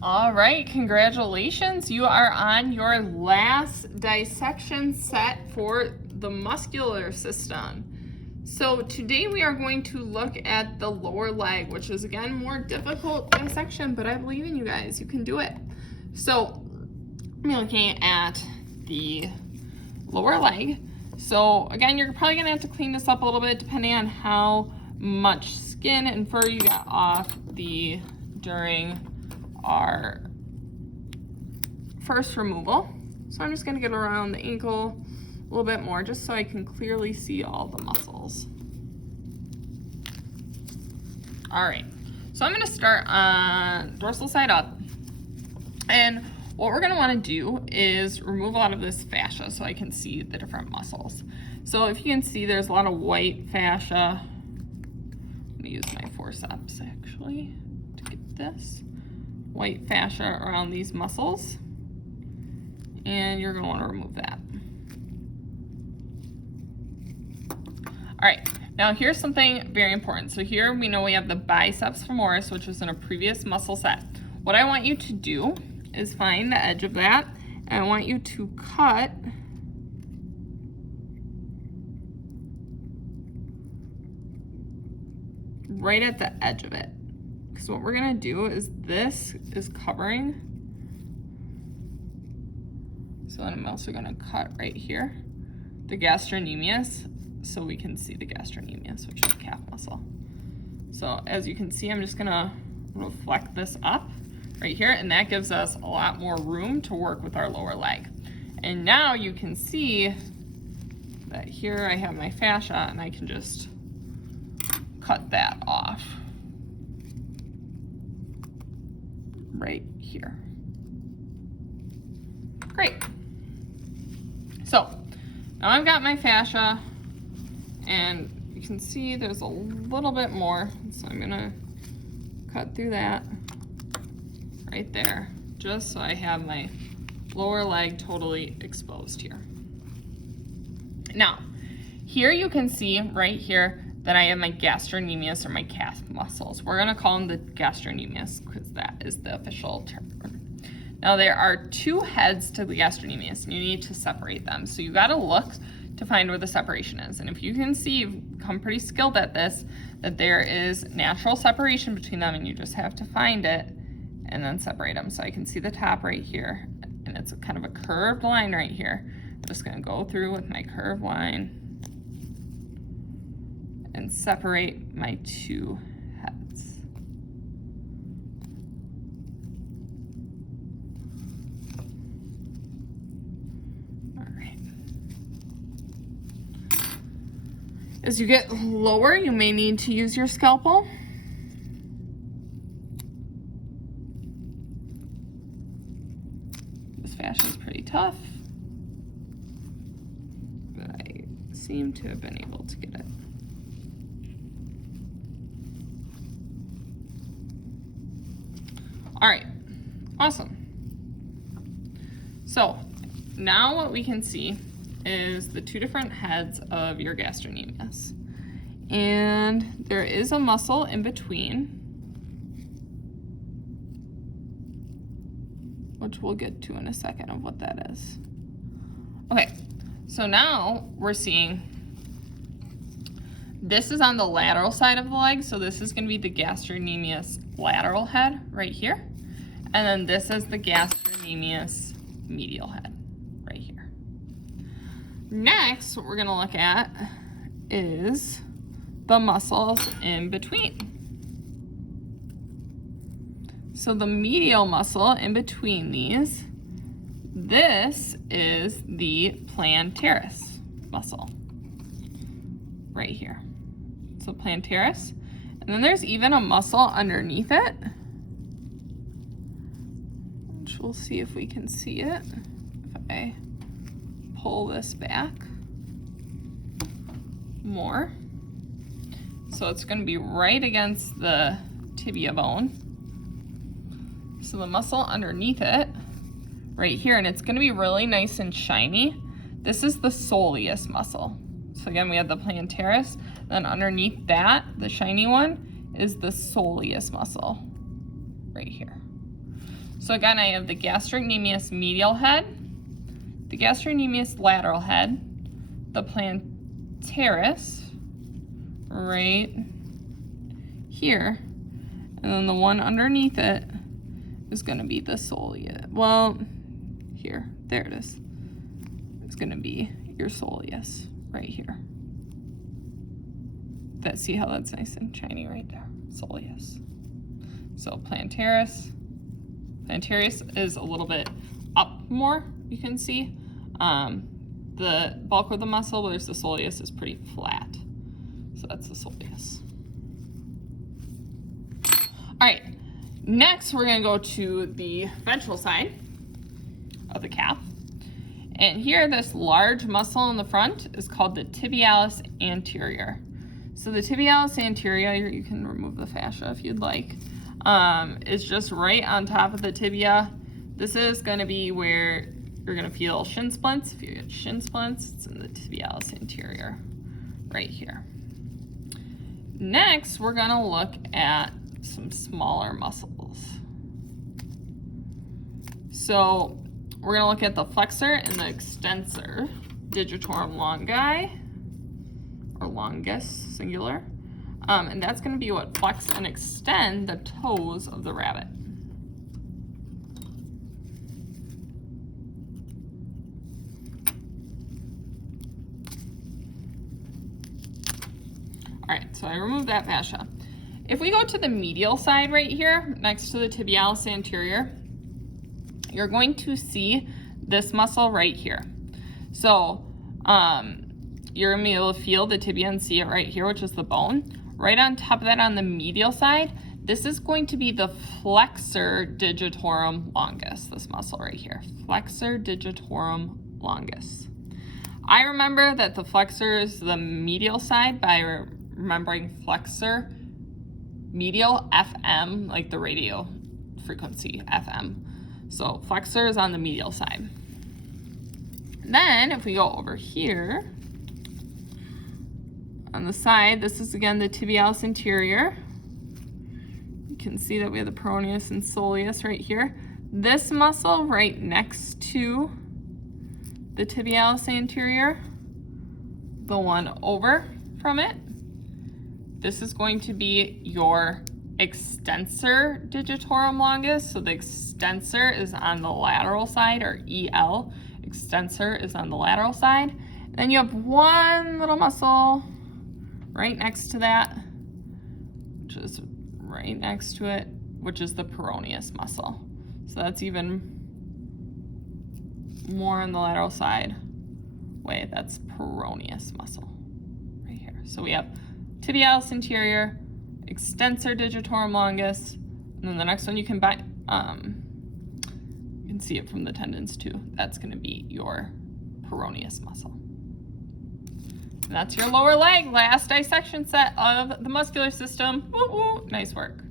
All right, congratulations. You are on your last dissection set for the muscular system. So today we are going to look at the lower leg, which is again more difficult dissection, but I believe in you guys, you can do it. So I'm looking at the lower leg. So again, you're probably gonna have to clean this up a little bit depending on how much skin and fur you got off during our first removal. So I'm just gonna get around the ankle a little bit more just so I can clearly see all the muscles. All right, so I'm gonna start on dorsal side up. And what we're gonna wanna do is remove a lot of this fascia so I can see the different muscles. So if you can see, there's a lot of white fascia. I'm gonna use my forceps actually to get this. White fascia around these muscles. And you're gonna wanna remove that. All right, now here's something very important. So here we know we have the biceps femoris, which was in a previous muscle set. What I want you to do is find the edge of that, and I want you to cut right at the edge of it. Because what we're gonna do is this is covering. So then I'm also gonna cut right here, the gastrocnemius, so we can see the gastrocnemius, which is the calf muscle. So as you can see, I'm just gonna reflect this up right here, and that gives us a lot more room to work with our lower leg. And now you can see that here I have my fascia, and I can just cut that off right here. Great. So now I've got my fascia, and you can see there's a little bit more, so I'm gonna cut through that right there, just so I have my lower leg totally exposed here. Now, here you can see right here that I have my gastrocnemius, or my calf muscles. We're gonna call them the gastrocnemius because that is the official term. Now there are two heads to the gastrocnemius, and you need to separate them. So you gotta look to find where the separation is. And if you can see, you've become pretty skilled at this, that there is natural separation between them, and you just have to find it and then separate them. So I can see the top right here, and it's kind of a curved line right here. I'm just gonna go through with my curved line and separate my two heads. All right. As you get lower, you may need to use your scalpel. This fascia is pretty tough, but I seem to have been able to get it. All right, awesome. So now what we can see is the two different heads of your gastrocnemius. And there is a muscle in between, which we'll get to in a second of what that is. Okay, so now we're seeing this is on the lateral side of the leg, so this is gonna be the gastrocnemius lateral head right here. And then this is the gastrocnemius medial head right here. Next, what we're gonna look at is the muscles in between. So the medial muscle in between these, this is the plantaris muscle right here. So plantaris, and then there's even a muscle underneath it, which we'll see if we can see it if I pull this back more. So it's going to be right against the tibia bone. So the muscle underneath it right here, and it's going to be really nice and shiny. This is the soleus muscle. So again, we have the plantaris, then underneath that, the shiny one, is the soleus muscle right here. So again, I have the gastrocnemius medial head, the gastrocnemius lateral head, the plantaris right here, and then the one underneath it is going to be the soleus. Well, here, there it is. It's going to be your soleus right here. See how that's nice and shiny right there, soleus. So plantaris is a little bit up more, you can see. The bulk of the muscle, whereas the soleus is pretty flat. So that's the soleus. All right, next we're gonna go to the ventral side of the calf. And here, this large muscle in the front is called the tibialis anterior. So the tibialis anterior, you can remove the fascia if you'd like, is just right on top of the tibia. This is gonna be where you're gonna feel shin splints. If you get shin splints, it's in the tibialis anterior, right here. Next, we're gonna look at some smaller muscles. So we're gonna look at the flexor and the extensor digitorum longi, or longus, singular. And that's gonna be what flex and extend the toes of the rabbit. All right, so I removed that fascia. If we go to the medial side right here, next to the tibialis anterior, you're going to see this muscle right here. So you're gonna be able to feel the tibia and see it right here, which is the bone. Right on top of that, on the medial side, this is going to be the flexor digitorum longus, this muscle right here, flexor digitorum longus. I remember that the flexor is the medial side by remembering flexor medial FM, like the radio frequency FM. So flexor is on the medial side. Then if we go over here, on the side, this is again the tibialis anterior. You can see that we have the peroneus and soleus right here. This muscle right next to the tibialis anterior, the one over from it, this is going to be your extensor digitorum longus. So the extensor is on the lateral side, or EL. Extensor is on the lateral side. And then you have one little muscle right next to that, which is right next to it, which is the peroneus muscle. So that's even more on the lateral side. Wait, that's peroneus muscle right here. So we have tibialis anterior, extensor digitorum longus, and then the next one you can see it from the tendons too. That's going to be your peroneus muscle. And that's your lower leg. Last dissection set of the muscular system. Woo woo. Nice work.